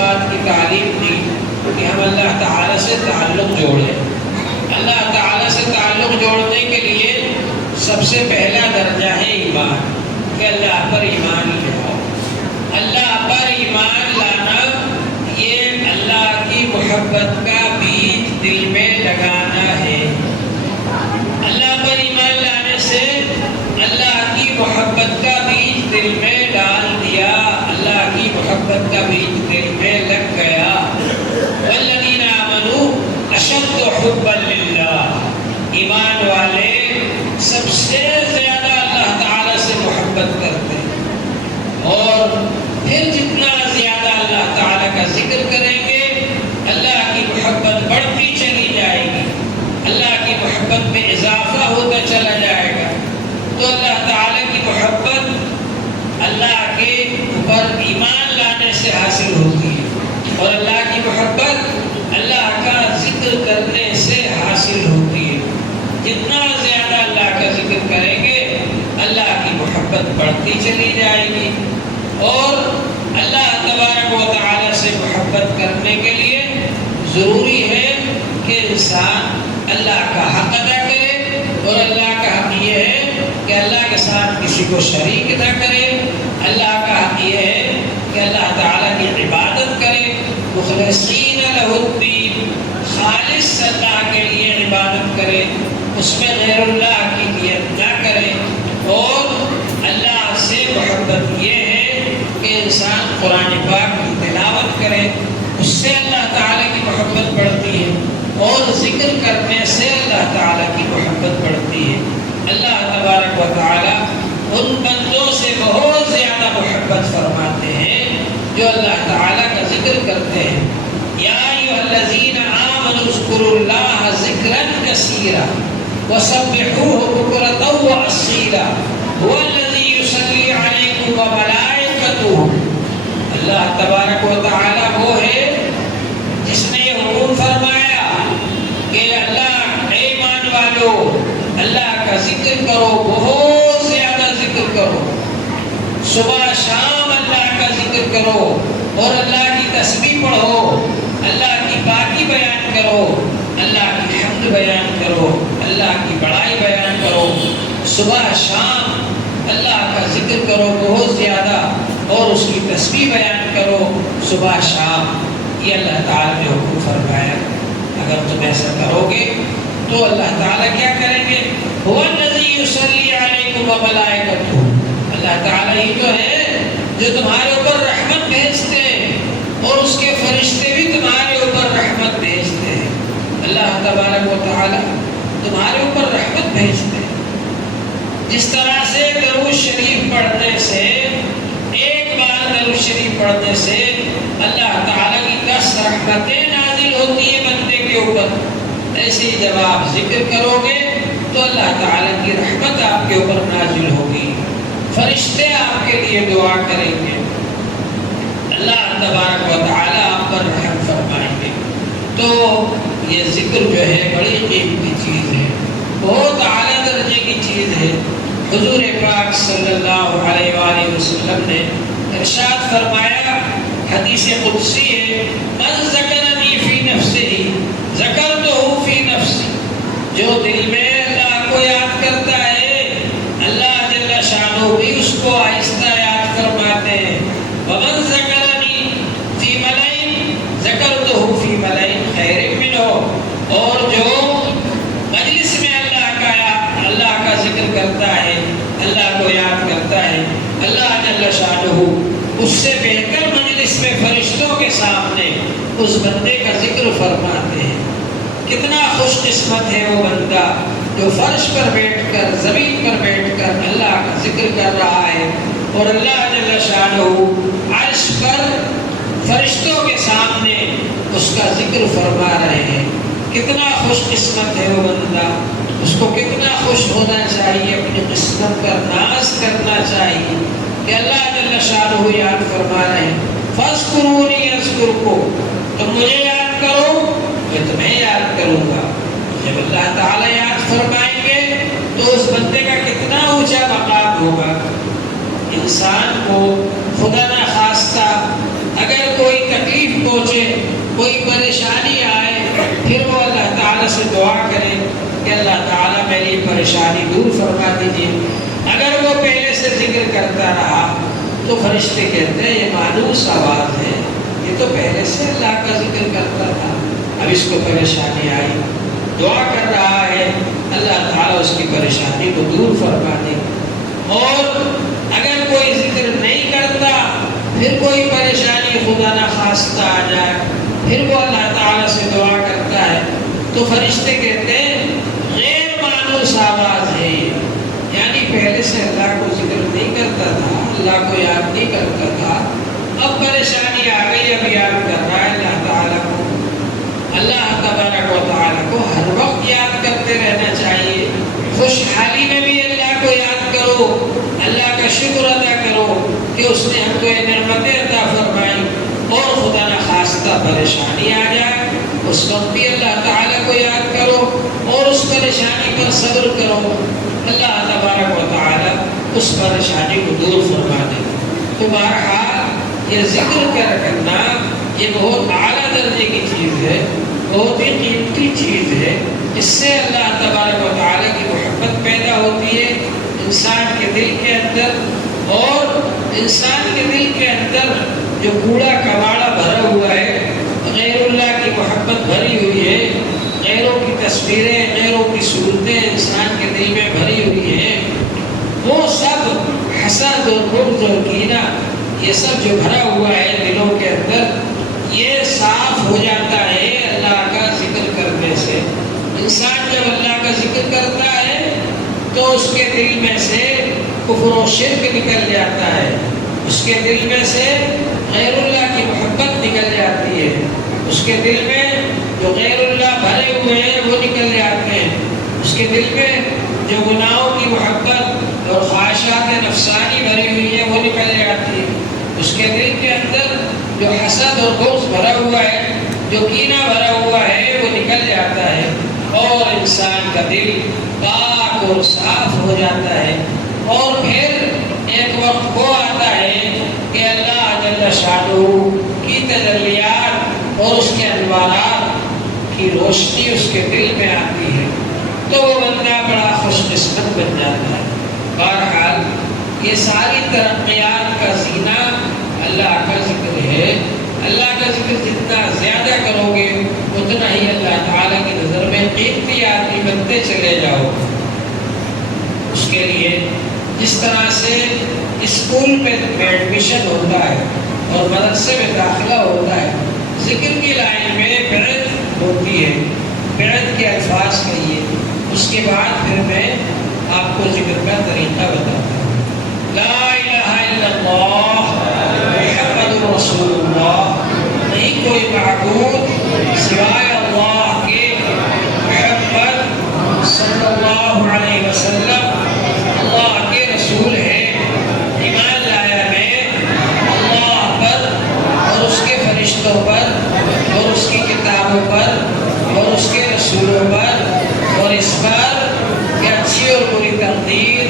بات کی تعلیم دی کہ ہم اللہ تعالیٰ سے تعلق جوڑیں۔ اللہ تعالیٰ سے تعلق جوڑنے کے لیے سب سے پہلا درجہ ہے ایمان، کہ اللہ پر ایمان لاؤ۔ اللہ پر ایمان لانا یہ اللہ کی محبت کا بیج دل میں لگانا ہے۔ اللہ پر ایمان لانے سے اللہ کی محبت کا بیج دل میں ڈال دیا، اللہ کی محبت کا بیج دل میں لگ گیا۔ والذین آمنوا اشد حبا للہ، ایمان والے سب سے زیادہ اللہ تعالیٰ سے محبت کرتے ہیں، اور پھر جتنا زیادہ اللہ تعالیٰ کا ذکر کریں گے اللہ کی محبت بڑھتی چلی جائے گی، اللہ کی محبت میں اضافہ ہوتا چلا جائے گا۔ تو اللہ تعالیٰ کی محبت اللہ کے اوپر ایمان لانے سے حاصل ہوتی ہے، اور اللہ کی محبت اللہ کا ذکر کرنے سے حاصل ہوتی ہے۔ جتنا زیادہ اللہ کا ذکر کریں گے اللہ کی محبت بڑھتی چلی جائے گی، اور اللہ تبارک و تعالیٰ سے محبت کرنے کے لیے ضروری ہے کہ انسان اللہ کا حق ادا کرے، اور اللہ کا حق یہ ہے کہ اللہ کے ساتھ کسی کو شریک نہ کرے۔ اللہ کا حق یہ ہے کہ اللہ تعالیٰ کی عبادت کرے، مخلصین لہ الدین، خالص اللہ کے لیے عبادت کرے، اس میں غیر اللہ کی نیت نہ کرے۔ اور اللہ سے محبت یہ ہے کہ انسان قرآن پاک کی تلاوت کرے، اس سے اللہ تعالیٰ کی محبت بڑھتی ہے، اور ذکر کرنے سے اللہ تعالیٰ کی محبت بڑھتی ہے۔ اللہ تبارک و تعالیٰ ان بندوں سے بہت زیادہ محبت فرماتے ہیں جو اللہ تعالیٰ کا ذکر کرتے ہیں۔ یا ایھا الذین آمنوا اذکروا اللہ ذکرا کثیرا وسبحوہ بکرۃ وأصیلا هو الذی یصلی علیکم وملائکتہ۔ اللہ تبارک و تعالیٰ وہ ہے جس نے یہ حکم فرمایا کہ اللہ، اے ایمان والو، اللہ کا ذکر کرو، بہت زیادہ ذکر کرو، صبح شام اللہ کا ذکر کرو، اور اللہ کی تسبیح پڑھو، اللہ کی پاکی بیان کرو، اللہ کی حمد بیان کرو، اللہ کی بڑائی بیان کرو، صبح شام اللہ کا ذکر کرو بہت زیادہ، اور اس کی تسبیح بیان کرو صبح شام۔ یہ اللہ تعالیٰ نے حکم فرمایا۔ اگر تم ایسا کرو گے تو اللہ تعالیٰ کیا کریں گے؟ هو الذی یصلی علیکم وملائکتہ، اللہ تعالیٰ ہی تو ہے جو تمہارے اوپر رحمت بھیجتے ہیں، اور اس کے فرشتے بھی تمہارے اوپر رحمت بھیجتے ہیں۔ اللہ تبارک و تعالیٰ تمہارے اوپر رحمت بھیجتے ہیں۔ جس طرح سے درود شریف پڑھنے سے، ایک بار درود شریف پڑھنے سے اللہ تعالیٰ کی 10 رحمتیں نازل ہوتی ہیں بندے کے اوپر، ایسے ہی جب آپ ذکر کرو گے تو اللہ تعالیٰ کی رحمت آپ کے اوپر نازل ہوگی، فرشتے آپ کے لیے دعا کریں گے، اللہ تبارک و تعالیٰ آپ پر رحم فرمائیں گے۔ تو یہ ذکر جو ہے بڑی قیمتی چیز ہے، بہت اعلیٰ درجے کی چیز ہے۔ حضور پاک صلی اللہ علیہ وآلہ وسلم نے ارشاد فرمایا، حدیث قدسی ہے، من ذکرنی فی نفسہ ذکرتہ فی نفسی، جو دل میں اللہ کو یاد کرتا ہے اللہ جل شانہ بھی اس کو آہستہ یاد فرماتے ہیں۔ ومن ذکرنی فی ملئ ذکرتہ فی ملئ خیر منہ، اور جو مجلس میں اللہ کا ذکر کرتا ہے، اللہ کو یاد کرتا ہے، اللہ جل شانہ اس سے بہتر مجلس میں فرشتوں کے سامنے اس بندے کا ذکر فرماتے ہیں۔ کتنا خوش قسمت ہے وہ بندہ جو فرش پر بیٹھ کر، زمین پر بیٹھ کر اللہ کا ذکر کر رہا ہے، اور اللہ جل شانہ عرش پر فرشتوں کے سامنے اس کا ذکر فرما رہے ہیں۔ کتنا خوش قسمت ہے وہ بندہ، اس کو کتنا خوش ہونا چاہیے، اپنی قسمت کا ناز کرنا چاہیے کہ اللہ جل شانہ یاد فرما رہے ہیں۔ فاذکرونی اذکرکم، تم مجھے یاد کرو میں تمہیں یاد کروں گا۔ جب اللہ تعالیٰ یاد فرمائیں گے تو اس بندے کا کتنا اونچا مقام ہوگا۔ انسان کو خدا نخواستہ اگر کوئی تکلیف پہنچے، کوئی پریشانی آئے، پھر وہ اللہ تعالیٰ سے دعا کرے کہ اللہ تعالیٰ میری پریشانی دور فرما دیجیے۔ اگر وہ پہلے سے ذکر کرتا رہا تو فرشتے کہتے ہیں یہ مانوس آواز ہے، یہ تو پہلے سے اللہ کا ذکر کرتا تھا، اب اس کو پریشانی آئی، دعا کر رہا ہے اللہ تعالیٰ اس کی پریشانی کو دور فرما دے۔ اور اگر کوئی ذکر نہیں کرتا، پھر کوئی پریشانی خدا نخواستہ آ جائے، پھر وہ اللہ تعالیٰ سے دعا کرتا ہے تو فرشتے کہتے ہیں غیر مانوس آواز ہے، یعنی پہلے سے اللہ کو ذکر نہیں کرتا تھا، اللہ کو یاد نہیں کرتا تھا، اب پریشانی آ گئی، اب یاد کر رہا ہے اللہ تعالیٰ کو۔ اللہ تبارک و تعالیٰ کو ہر وقت یاد کرتے رہنا چاہیے، خوشحالی میں بھی اللہ کو یاد کرو، اللہ کا شکر ادا کرو کہ اس نے ہم کو یہ نعمتیں عطا فرمائی، اور خدا نخواستہ پریشانی آ جائے اس وقت بھی اللہ تعالیٰ کو یاد کرو اور اس پریشانی پر صبر کرو، اللہ تبارک و تعالیٰ اس پریشانی کو دور فرما دے۔ تو بہرحال یہ ذکر کرنا یہ بہت اعلیٰ درجے کی چیز ہے، بہت ہی قیمتی چیز ہے، اس سے اللہ تبارک و تعالیٰ کی محبت پیدا ہوتی ہے انسان کے دل کے اندر، اور انسان کے دل کے اندر جو کوڑا کباڑا بھرا ہوا ہے، غیر اللہ کی محبت بھری ہوئی ہے، غیروں کی تصویریں، غیروں کی صورتیں انسان کے دل میں بھری ہوئی ہیں، وہ سب حسد اور بغض اور کینہ، یہ سب جو بھرا ہوا ہے دلوں کے اندر، یہ صاف ہو جاتا ہے اللہ کا ذکر کرنے سے۔ انسان جب اللہ کا ذکر کرتا ہے تو اس کے دل میں سے کفر و شرک نکل جاتا ہے، اس کے دل میں سے غیر اللہ کی محبت نکل جاتی ہے، اس کے دل میں جو غیر اللہ بھرے ہوئے ہیں وہ نکل جاتے ہیں، اس کے دل میں جو گناہوں کی محبت اور خواہشات نفسانی بھری ہوئی ہے وہ نکل جاتی ہے، اس کے دل کے اندر جو حسد اور بغض بھرا ہوا ہے، جو کینہ بھرا ہوا ہے وہ نکل جاتا ہے، اور انسان کا دل پاک اور صاف ہو جاتا ہے، اور پھر ایک وقت وہ آتا ہے کہ اللہ جل شانہ کی تجلیات اور اس کے انوارات کی روشنی اس کے دل میں آتی ہے، تو وہ بندہ بڑا خوش قسمت بن جاتا ہے۔ بہرحال یہ ساری ترقیات کا زینہ اللہ کا ذکر ہے، اللہ کا ذکر جتنا زیادہ کرو گے اتنا ہی اللہ تعالیٰ کی نظر میں قیمتی آدمی بنتے چلے جاؤ۔ اس کے لیے جس طرح سے اسکول میں ایڈمیشن ہوتا ہے اور مدرسے میں داخلہ ہوتا ہے، ذکر کی لائن میں بیعت ہوتی ہے، بیعت کے الفاظ کہیے، اس کے بعد پھر میں آپ کو ذکر کا طریقہ بتاتا ہوں۔ لا الہ الا اللہ محمد رسول اللہ، نہیں کوئی معبود سوائے اللہ کے، محمد صلی اللہ علیہ وسلم اللہ کے رسول ہیں، ایمان لایا میں اللہ پر اور اس کے فرشتوں پر اور اس کی کتابوں پر اور اس کے رسولوں پر، اور اس پر کہ اچھی اور بری تقدیر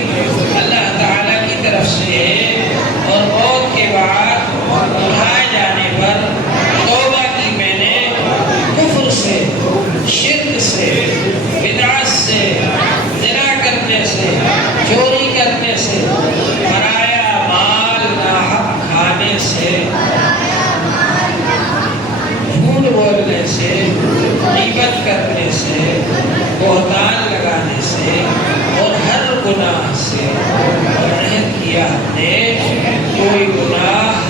اللہ تعالیٰ کی طرف سے ہے، اور موت کے بعد اٹھائے جانے پر توبہ کی میں نے کفر سے، شرک سے، بدعت سے، زنا کرنے سے، چوری کرنے سے، پرایا مال ناحق کھانے سے، جھوٹ بولنے سے، غیبت کرنے سے، بہتان لگانے سے، اور ہر گناہ سے، اور عہد کیا ہم نے کوئی گناہ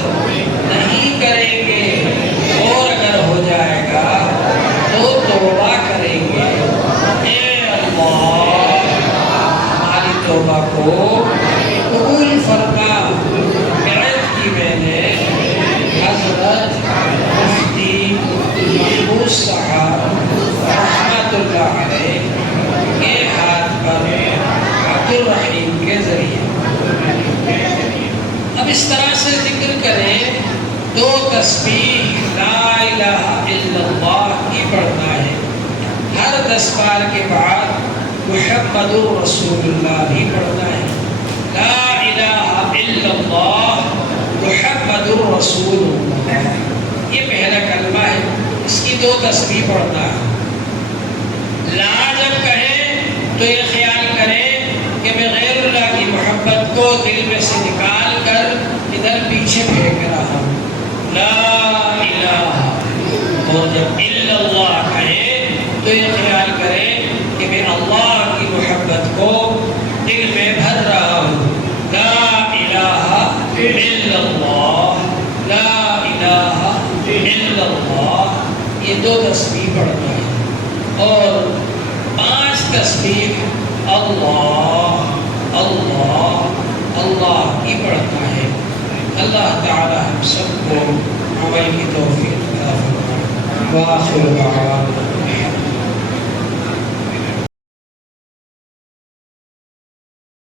نہیں کریں گے، اور اگر ہو جائے گا تو توبہ کریں گے۔ اے اللہ ہماری توبہ کو قبول فرما۔ بیعت کی میں نے حضرت مفتی محمود صاحب رحمت اللہ علیہ کے ہاتھ پر عبد الرحیم کے ذریعے، اب اس طرح سے ذکر کریں تو تسبیح لا الہ الا اللہ کی پڑھنا ہے، ہر 10 بار کے بعد محمد رسول اللہ بھی پڑھنا ہے، لا الہ الا اللہ محمد رسول اللہ، یہ پہلا کلمہ 2 تسبیح پڑھتا ہے۔ لا جب کہے تو یہ خیال کرے کہ میں غیر اللہ کی محبت کو دل میں سے نکال کر ادھر پیچھے پھینک رہا ہوں۔ لا الہ، اور جب الا اللہ کہے تو یہ خیال کرے کہ میں اللہ کی محبت کو دل میں بھر رہا ہوں۔ لا الہ الا اللہ، لا الہ الا اللہ، یہ 2 تسبیح پڑھتا ہے۔ اور 5 تسبیح اللہ اللہ اللہ کی پڑھتا ہے۔ اللہ تعالی ہم سب کو عمل کی توفیق عطا فرمائے۔ وآخر دعوانا